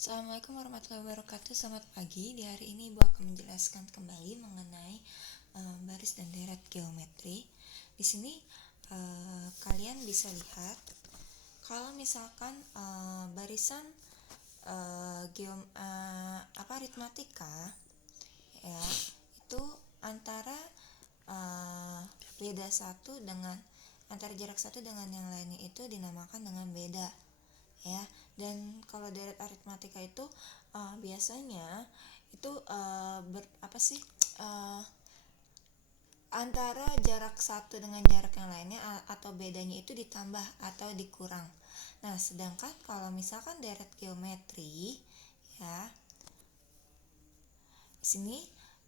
Assalamualaikum warahmatullahi wabarakatuh. Selamat pagi. Di hari ini Ibu akan menjelaskan kembali mengenai baris dan deret geometri. Di sini kalian bisa lihat kalau misalkan barisan aritmatika ya, itu antara beda satu dengan antara jarak satu dengan yang lainnya itu dinamakan dengan beda ya. Dan kalau deret aritmatika itu biasanya itu antara jarak satu dengan jarak yang lainnya atau bedanya itu ditambah atau dikurang. Nah, sedangkan kalau misalkan deret geometri ya, di sini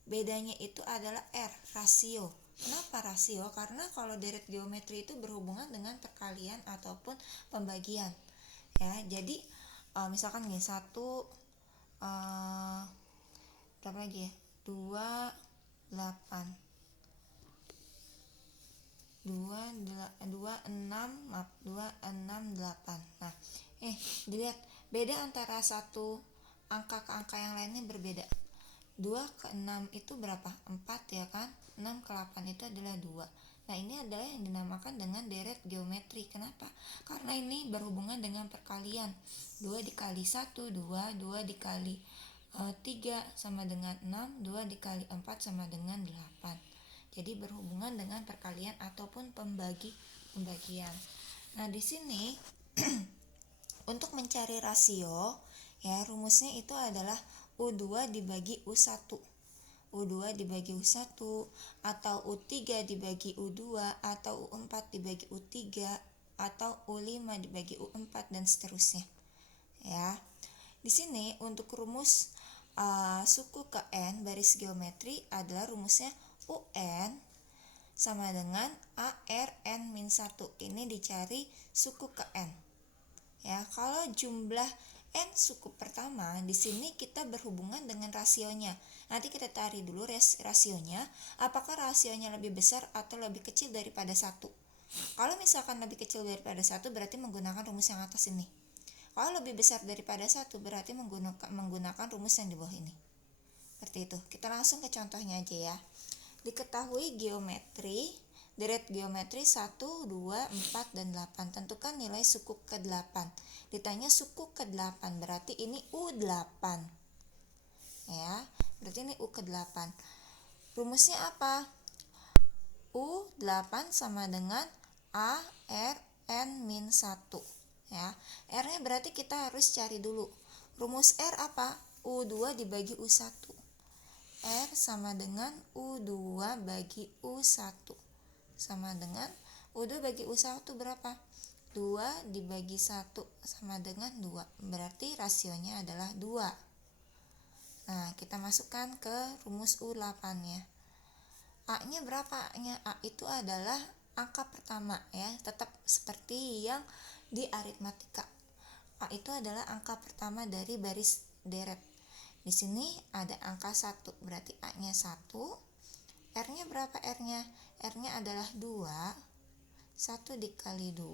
bedanya itu adalah R, rasio. Kenapa rasio? Karena kalau deret geometri itu berhubungan dengan perkalian ataupun pembagian. Ya, jadi misalkan nih satu berapa lagi ya? 28 268. Nah, dilihat beda antara satu angka ke angka yang lainnya berbeda. 2 ke 6 itu berapa? 4 ya kan? 6 ke 8 itu adalah 2. Nah, ini adalah yang dinamakan dengan deret geometri. Kenapa? Karena ini berhubungan dengan perkalian. 2 dikali 1, 2. 2 dikali 3 sama dengan 6. 2 dikali 4 sama dengan 8. Jadi berhubungan dengan perkalian ataupun pembagian. Nah, di sini untuk mencari rasio ya, rumusnya itu adalah U2 dibagi U1. U2 dibagi U1 atau U3 dibagi U2 atau U4 dibagi U3 atau U5 dibagi U4 dan seterusnya. Ya. Di sini untuk rumus suku ke N baris geometri adalah rumusnya UN sama dengan ARN-1. Ini dicari suku ke N. Ya, kalau jumlah N suku pertama, di sini kita berhubungan dengan rasionya. Nanti kita cari dulu rasionya, apakah rasionya lebih besar atau lebih kecil daripada 1. Kalau misalkan lebih kecil daripada 1 berarti menggunakan rumus yang atas ini. Kalau lebih besar daripada 1 berarti menggunakan rumus yang di bawah ini. Seperti itu. Kita langsung ke contohnya aja ya. Diketahui deret geometri 1, 2, 4, dan 8. Tentukan nilai suku ke-8. Ditanya suku ke-8 berarti ini U8. Ya, berarti ini U ke-8. Rumusnya apa? U8 sama dengan ARN-1. Ya, R-nya berarti kita harus cari dulu. Rumus R apa? U2 dibagi U1. R sama dengan U2 bagi U1 sama dengan U2 bagi U1 berapa? 2 dibagi 1 sama dengan 2. Berarti rasionya adalah 2. Nah, kita masukkan ke rumus U8 ya. A-nya berapa? A-nya A itu adalah angka pertama ya, tetap seperti yang di aritmatika. A itu adalah angka pertama dari baris deret. Di sini ada angka 1, berarti A-nya 1. R-nya berapa R-nya? R-nya adalah 2. 1 dikali 2.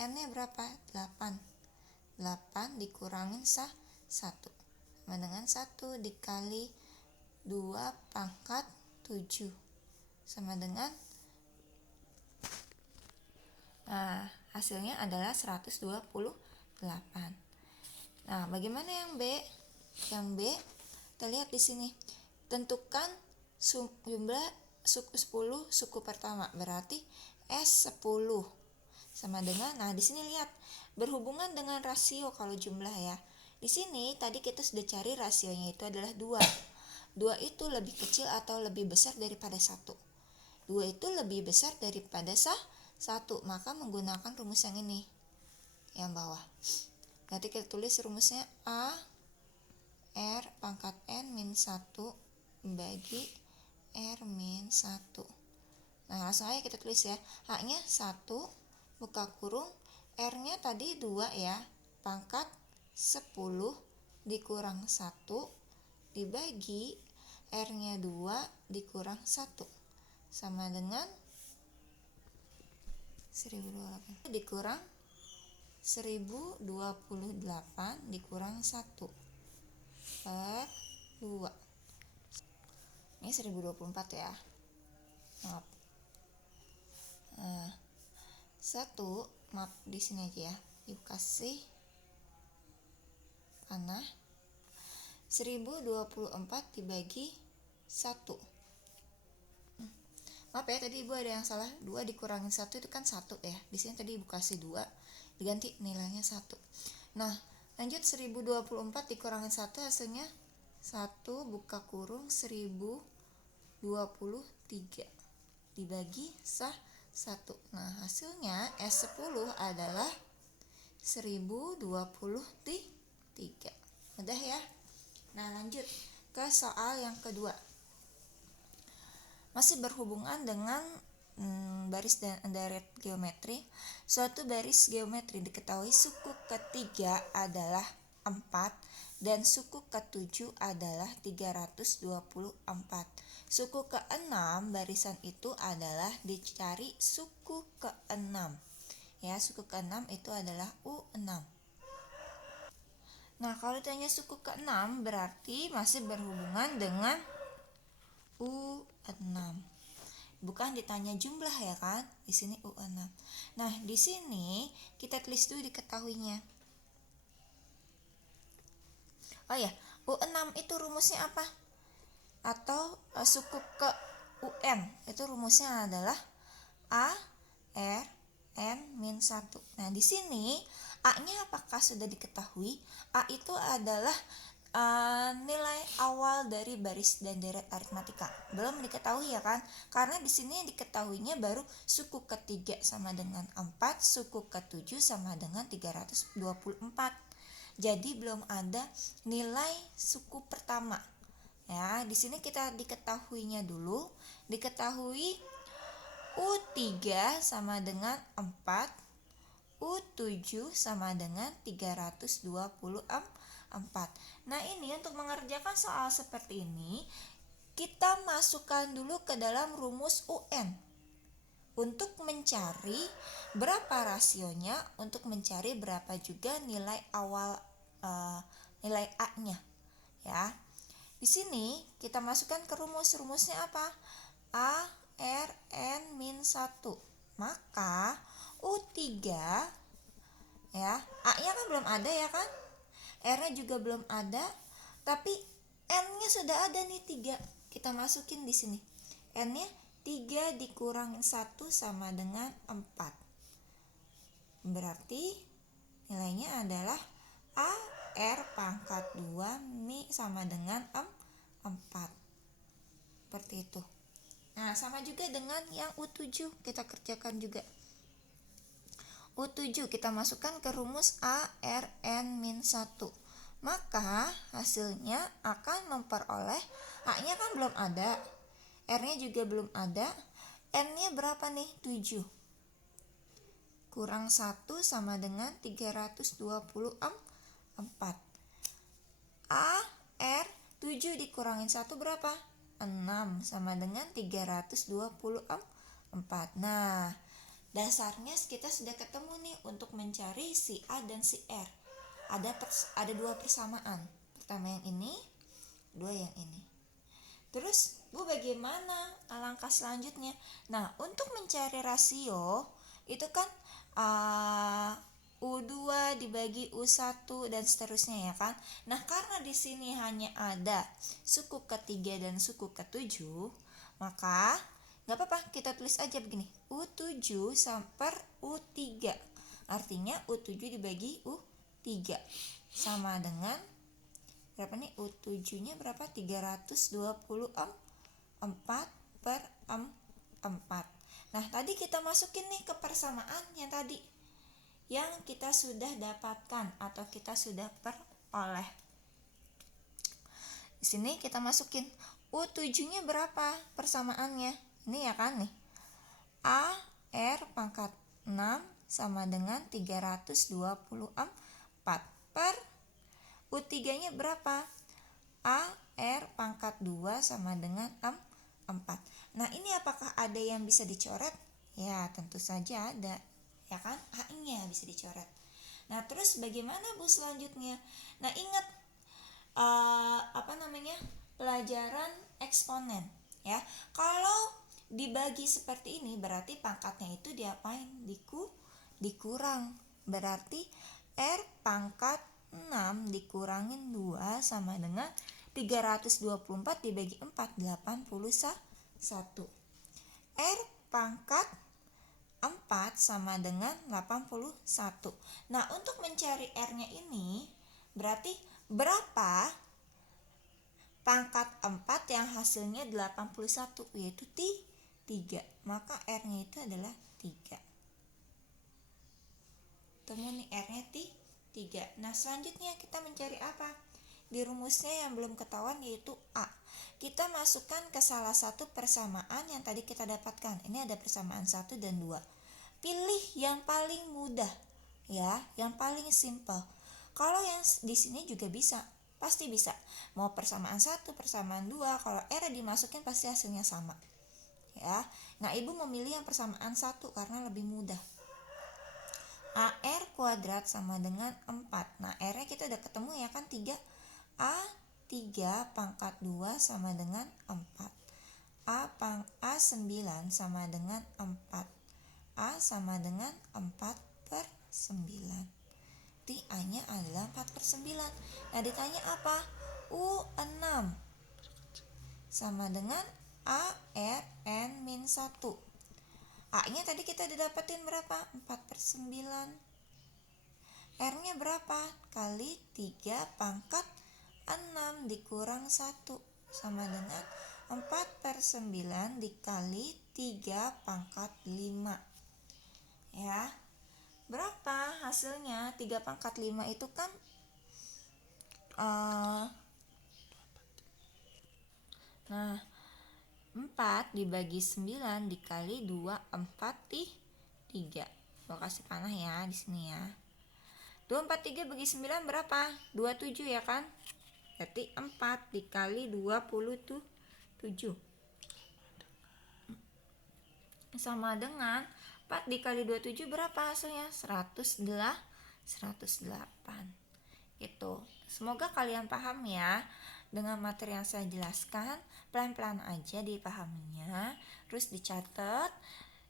N-nya berapa? 8. 8 dikurangin 1. Sama dengan 1 dikali 2 pangkat 7. Sama dengan hasilnya adalah 128. Nah, bagaimana yang B? Yang B, kita lihat di sini. Tentukan jumlah 10 suku pertama, berarti S10 sama dengan, nah di sini lihat berhubungan dengan rasio kalau jumlah ya. Di sini tadi kita sudah cari rasionya itu adalah 2. 2 itu lebih kecil atau lebih besar daripada 1. 2 itu lebih besar daripada 1, maka menggunakan rumus yang ini, yang bawah. Berarti kita tulis rumusnya A R pangkat N min 1 bagi R min 1. Nah, langsung aja kita tulis ya. H-nya 1, buka kurung, R-nya tadi 2 ya, pangkat 10 dikurang 1 dibagi R-nya 2 dikurang 1 sama dengan 1028 dikurang 1028 dikurang 1 per 2. Ini 1024 ya. Maaf. Nah, 1, maaf di sini aja ya. Ibu kasih panah. 1024 dibagi 1. Maaf ya, tadi Ibu ada yang salah. 2 dikurangin 1 itu kan 1 ya. Di sini tadi Ibu kasih 2, diganti nilainya 1. Nah, lanjut 1024 dikurangin 1 hasilnya 1 buka kurung 1023 dibagi 1. Nah, hasilnya S10 adalah 1023. Mudah ya. Nah, lanjut ke soal yang kedua. Masih berhubungan dengan baris dan deret geometri. Suatu baris geometri diketahui suku ketiga adalah 4 dan suku ke-7 adalah 324. Suku ke-6 barisan itu adalah dicari suku ke-6. Ya, suku ke-6 itu adalah U6. Nah, kalau ditanya suku ke-6 berarti masih berhubungan dengan U6. Bukan ditanya jumlah ya kan? Di sini U6. Nah, di sini kita tulis dulu diketahuinya. Oh ya, U6 itu rumusnya apa? Atau suku ke UN itu rumusnya adalah A R N min 1. Nah, di sini A-nya apakah sudah diketahui? A itu adalah nilai awal dari baris dan deret aritmatika. Belum diketahui ya kan? Karena di sini diketahuinya baru suku ketiga sama dengan 4, suku ke-7 sama dengan 324. Jadi belum ada nilai suku pertama. Ya, di sini kita diketahuinya dulu. Diketahui U3 sama dengan 4, U7 sama dengan 324. Nah, ini untuk mengerjakan soal seperti ini, kita masukkan dulu ke dalam rumus UN. Untuk mencari berapa rasionya, untuk mencari berapa juga nilai awal nilai A-nya. Ya. Di sini kita masukkan ke rumusnya apa? A R N min 1. Maka U3 ya, A-nya kan belum ada ya kan? R-nya juga belum ada, tapi N-nya sudah ada nih 3. Kita masukin di sini. N-nya 3 dikurangin 1 sama dengan 4. Berarti nilainya adalah A R pangkat 2 Mi sama dengan 4. Seperti itu. Nah, sama juga dengan yang U7 kita kerjakan juga. U7 kita masukkan ke rumus A R N min 1. Maka hasilnya akan memperoleh A-nya kan belum ada, R-nya juga belum ada, N-nya berapa nih? 7. Kurang 1 sama dengan 324. A R 7 dikurangin 1 berapa? 6 sama dengan 324. Nah, dasarnya kita sudah ketemu nih untuk mencari si A dan si R. Ada 2 persamaan. Pertama yang ini, 2 yang ini. Terus, Bu, bagaimana langkah selanjutnya? Nah, untuk mencari rasio itu kan U2 dibagi U1 dan seterusnya ya kan. Nah, karena di sini hanya ada suku ketiga dan suku ke-7, maka nggak apa-apa, kita tulis aja begini, U7 per U3. Artinya U7 dibagi U3 sama dengan berapa nih? U7 nya berapa? 324 per 4. Nah, tadi kita masukin nih ke persamaan yang tadi yang kita sudah dapatkan atau kita sudah peroleh. Di sini kita masukin U7 nya berapa persamaannya? Ini ya kan nih. A R pangkat 6 sama dengan 324 per U3 nya berapa? A R pangkat 2 sama dengan 4. Nah, ini apakah ada yang bisa dicoret? Ya, tentu saja ada. Ya kan? A-nya bisa dicoret. Nah, terus bagaimana Bu selanjutnya? Nah, ingat pelajaran eksponen ya. Kalau dibagi seperti ini berarti pangkatnya itu diapain? Dikurang. Berarti R pangkat 6 dikurangin 2 sama dengan 324 dibagi 4, 81. R pangkat 4 sama dengan 81. Nah, untuk mencari R-nya ini berarti berapa pangkat 4 yang hasilnya 81, yaitu 3. Maka R-nya itu adalah 3. Temu nih R-nya 3. Nah, selanjutnya kita mencari apa? Di rumusnya yang belum ketahuan yaitu A. Kita masukkan ke salah satu persamaan yang tadi kita dapatkan. Ini ada persamaan 1 dan 2. Pilih yang paling mudah ya, yang paling simple. Kalau yang di sini juga bisa, pasti bisa. Mau persamaan 1, persamaan 2, kalau R dimasukin pasti hasilnya sama. Ya. Nah, Ibu memilih yang persamaan 1 karena lebih mudah. AR kuadrat sama dengan 4. Nah, R-nya kita udah ketemu ya kan, 3. A3 pangkat 2 sama dengan 4. A9 sama dengan 4. A sama dengan 4/9. Berarti A-nya adalah 4/9. Nah, ditanya apa? U6 sama dengan ARN-1. A-nya tadi kita udah dapetin berapa? 4/9. R-nya berapa? Kali 3 pangkat 6 dikurang 1 sama dengan 4/9 dikali 3 pangkat 5. Ya. Berapa hasilnya? 3 pangkat 5 itu kan 4 dibagi 9 dikali 2, 4/3. Gua kasih panah ya di sini ya. 2/3 bagi 9 berapa? 27 ya kan? Berarti 4 dikali 27 sama dengan 4 dikali 27 berapa hasilnya? 108. Gitu. Semoga kalian paham ya dengan materi yang saya jelaskan. Pelan-pelan aja dipahaminya, terus dicatat.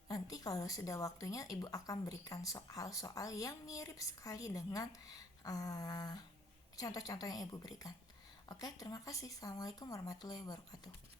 Nanti kalau sudah waktunya Ibu akan berikan soal-soal yang mirip sekali dengan contoh-contoh yang Ibu berikan. Oke, terima kasih. Assalamualaikum warahmatullahi wabarakatuh.